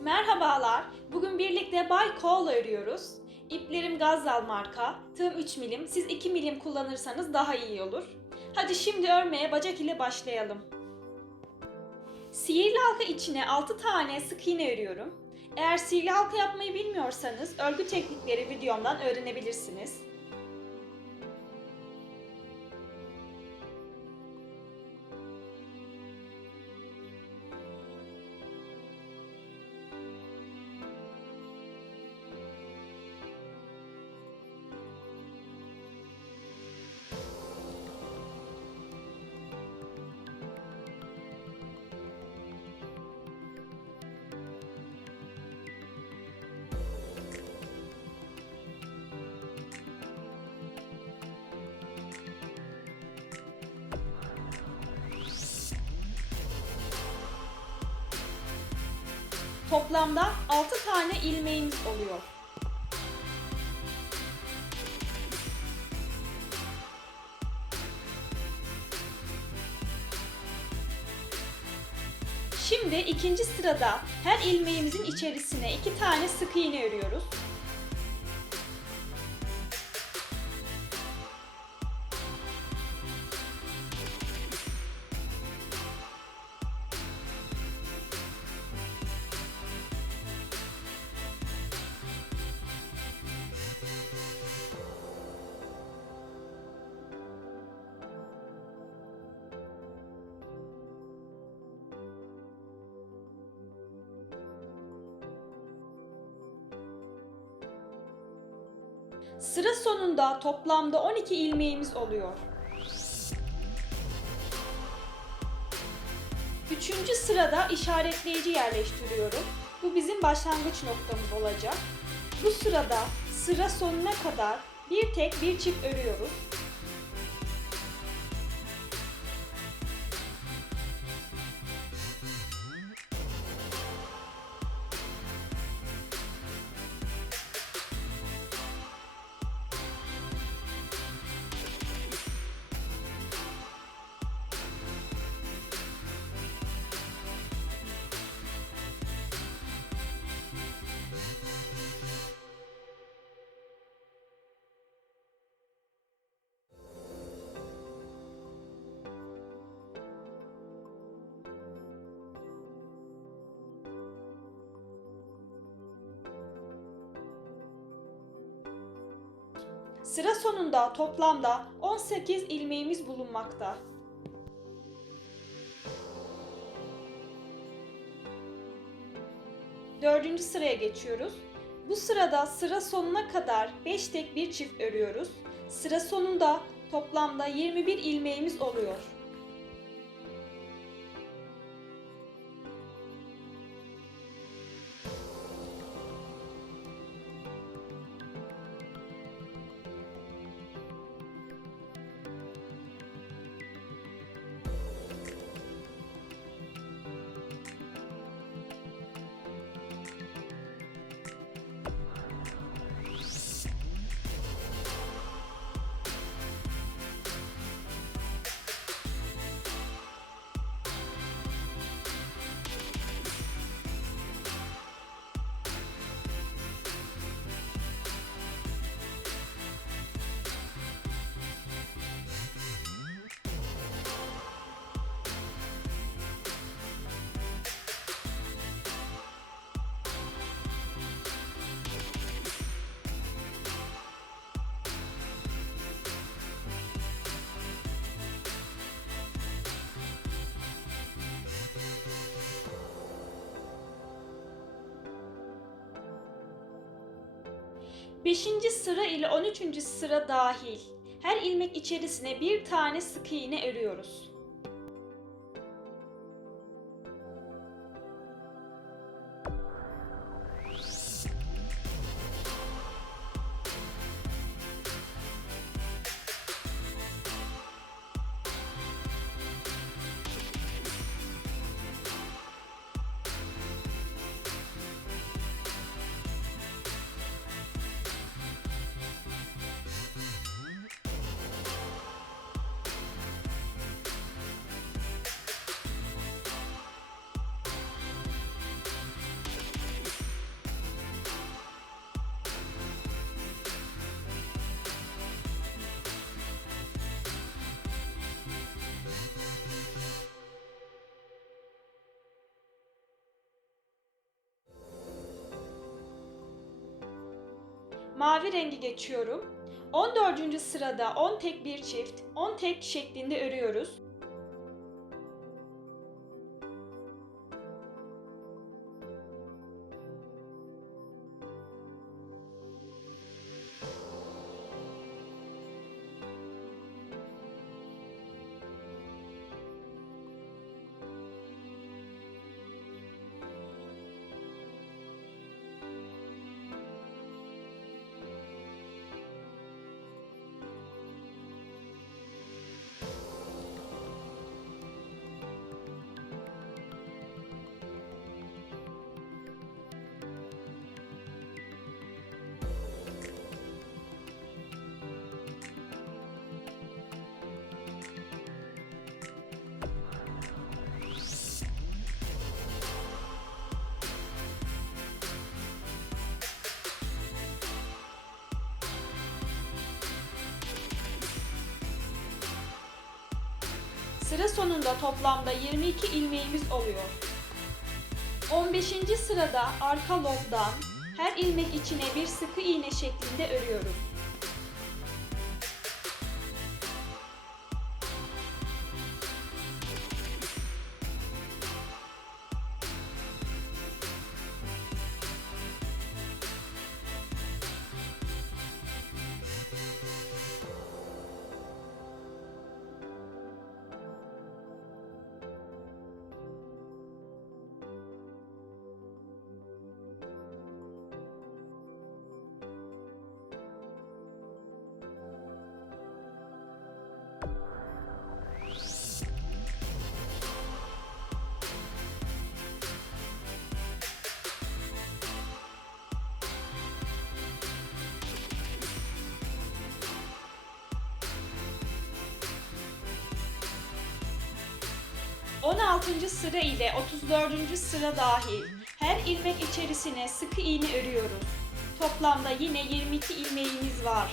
Merhabalar. Bugün birlikte Bay Koala örüyoruz. İplerim Gazzal marka. Tığım 3 milim. Siz 2 milim kullanırsanız daha iyi olur. Hadi şimdi örmeye bacak ile başlayalım. Sihirli halka içine 6 tane sık iğne örüyorum. Eğer sihirli halka yapmayı bilmiyorsanız örgü teknikleri videomdan öğrenebilirsiniz. Toplamda 6 tane ilmeğimiz oluyor. Şimdi ikinci sırada her ilmeğimizin içerisine iki tane sık iğne örüyoruz. Sıra sonunda toplamda 12 ilmeğimiz oluyor. Üçüncü sırada işaretleyici yerleştiriyorum. Bu bizim başlangıç noktamız olacak. Bu sırada sıra sonuna kadar bir tek bir çift örüyoruz. Sıra sonunda toplamda 18 ilmeğimiz bulunmakta. Dördüncü sıraya geçiyoruz. Bu sırada sıra sonuna kadar 5 tek bir çift örüyoruz. Sıra sonunda toplamda 21 ilmeğimiz oluyor. Beşinci sıra ile 13. sıra dahil her ilmek içerisine bir tane sık iğne örüyoruz. Mavi rengi geçiyorum. 14. sırada 10 tek bir çift, 10 tek şeklinde örüyoruz. Sıra sonunda toplamda 22 ilmeğimiz oluyor. 15. sırada arka lobdan her ilmek içine bir sıkı iğne şeklinde örüyorum. 16. sıra ile 34. sıra dahil her ilmek içerisine sıkı iğne örüyoruz. Toplamda yine 22 ilmeğimiz var.